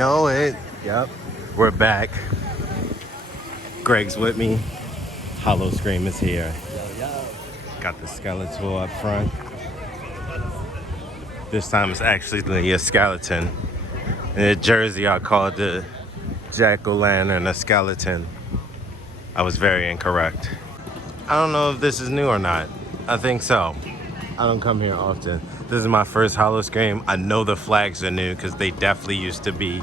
know it. Yep. We're back. Greg's with me. Howl-O-Scream is here. Got the skeletal up front. This time it's actually a skeleton. In Jersey, I called the jack-o'-lantern a skeleton. I was very incorrect. I don't know if this is new or not. I think so. I don't come here often. This is my first Howl-O-Scream. I know the flags are new because they definitely used to be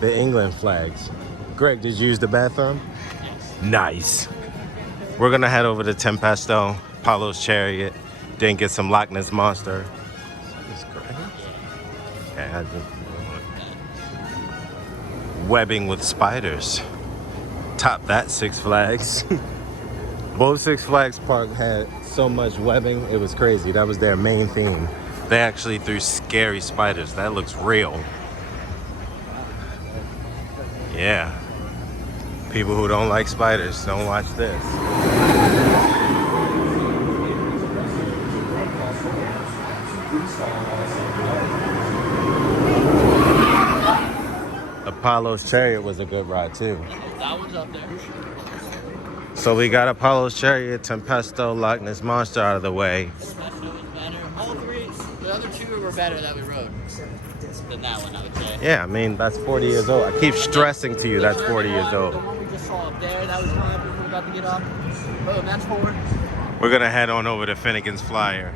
the England flags. Greg, did you use the bathroom? Yes. Nice. We're gonna head over to Tempesto, Apollo's Chariot, then get some Loch Ness Monster. Is this Greg? Yeah, webbing with spiders. Top that, Six Flags. Both Six Flags Park had so much webbing, it was crazy. That was their main theme. They actually threw scary spiders. That looks real. Yeah. People who don't like spiders, don't watch this. Apollo's Chariot was a good ride too. That one's up there. So we got Apollo's Chariot, Tempesto, Loch Ness Monster out of the way. Tempesto was better. All three, the other two were better that we rode than that one, I would say. Yeah, I mean, that's 40 years old. I keep stressing to you that's 40 years old. The one we just saw up there, that was fine. We were about to get off. Boom, that's 4. We're gonna head on over to Finnegan's Flyer.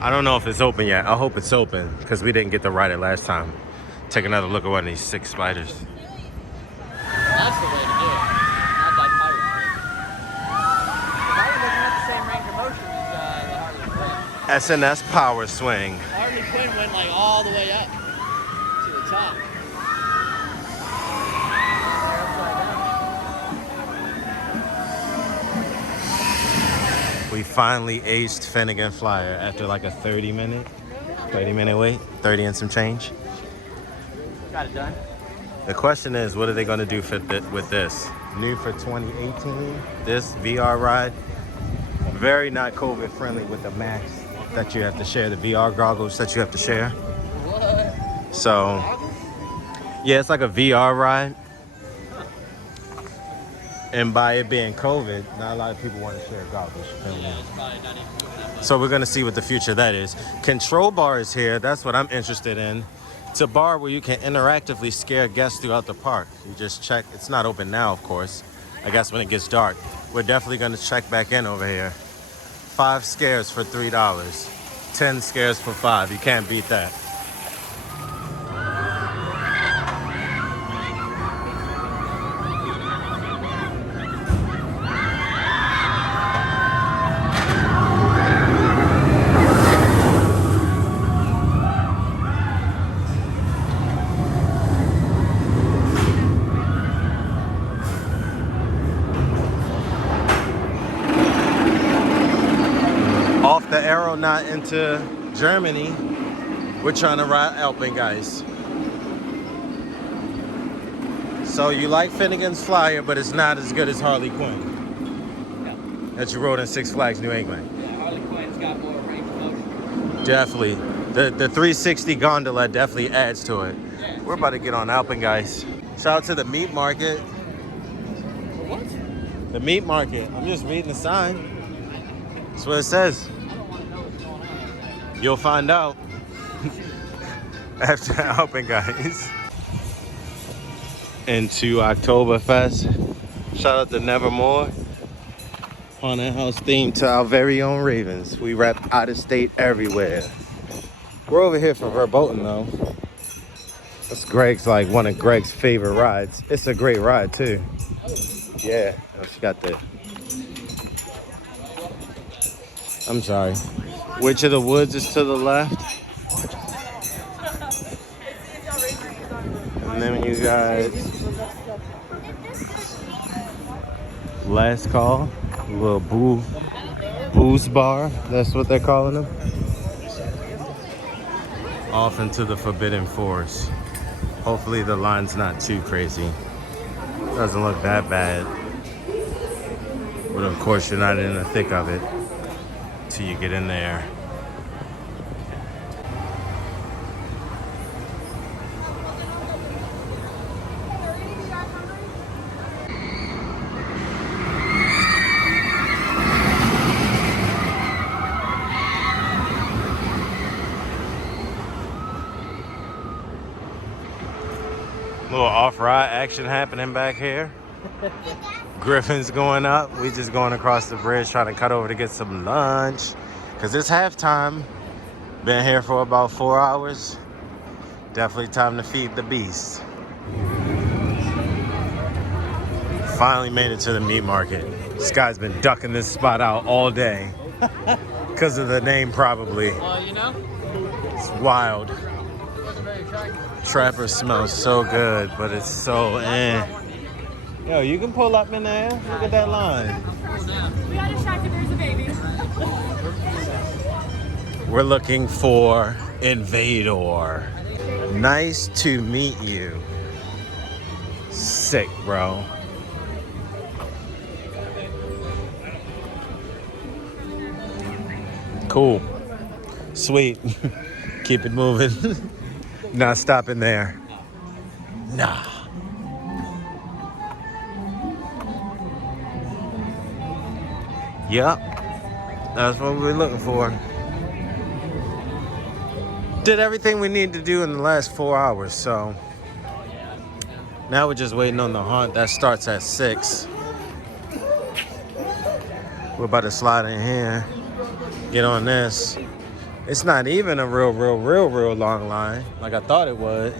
I don't know if it's open yet. I hope it's open because we didn't get to ride it last time. Take another look at one of these 6 spiders. That's the way to do it. Not that pirate. That was looking at the same range of motion as the Harley Quinn. SNS Power Swing. Harley Quinn went like all the way up to the top. We finally aced Finnegan Flyer after like a 30 minute wait, 30 and some change. Got it done. The question is, what are they gonna do with this? New for 2018, this VR ride. Very not COVID friendly with the masks that you have to share, the VR goggles that you have to share. What? So, yeah, it's like a VR ride. And by it being COVID, not a lot of people want to share goggles. Yeah, it's probably not even moving that much. So we're gonna see what the future of that is. Control bar is here. That's what I'm interested in. It's a bar where you can interactively scare guests throughout the park. You just check. It's not open now, of course. I guess when it gets dark. We're definitely gonna check back in over here. 5 scares for $3. 10 scares for $5. You can't beat that. Off the aeronaut into Germany, we're trying to ride Alpengeist. So you like Finnegan's Flyer, but it's not as good as Harley Quinn. Yeah. That you rode in Six Flags New England. Yeah, Harley Quinn's got more range of motion. Definitely. The 360 gondola definitely adds to it. Yeah. We're about to get on Alpengeist. Shout out to the meat market. What? The meat market. I'm just reading the sign. That's what it says. I don't want to know what's going on. You'll find out after Alpengeist. Into Oktoberfest. Shout out to Nevermore. Haunted house theme to our very own Ravens. We rep out of state everywhere. We're over here for Verboten though. That's Greg's, like one of Greg's favorite rides. It's a great ride too. Yeah, she got the. I'm sorry. Witch of the Woods is to the left. And then you got Last Call, a little booze bar. That's what they're calling them. Off into the Forbidden Forest. Hopefully the line's not too crazy. Doesn't look that bad. But of course you're not in the thick of it till you get in there. action happening back here. Griffin's going up. We just going across the bridge trying to cut over to get some lunch. Because it's halftime. Been here for about 4 hours. Definitely time to feed the beast. Finally made it to the meat market. This guy's been ducking this spot out all day. Because of the name, probably. Well, you know, It's wild. it wasn't very attractive. Trapper smells so good, but it's so Yo, you can pull up in there. Look at that line. We got distracted, there's a baby. We're looking for Invader. Nice to meet you. Sick, bro. Cool. Sweet. Keep it moving. Not stopping there. Nah. Yep. That's what we're looking for. Did everything we need to do in the last 4 hours, so now we're just waiting on the hunt. That starts at 6. We're about to slide in here, get on this. It's not even a real long line like I thought it would.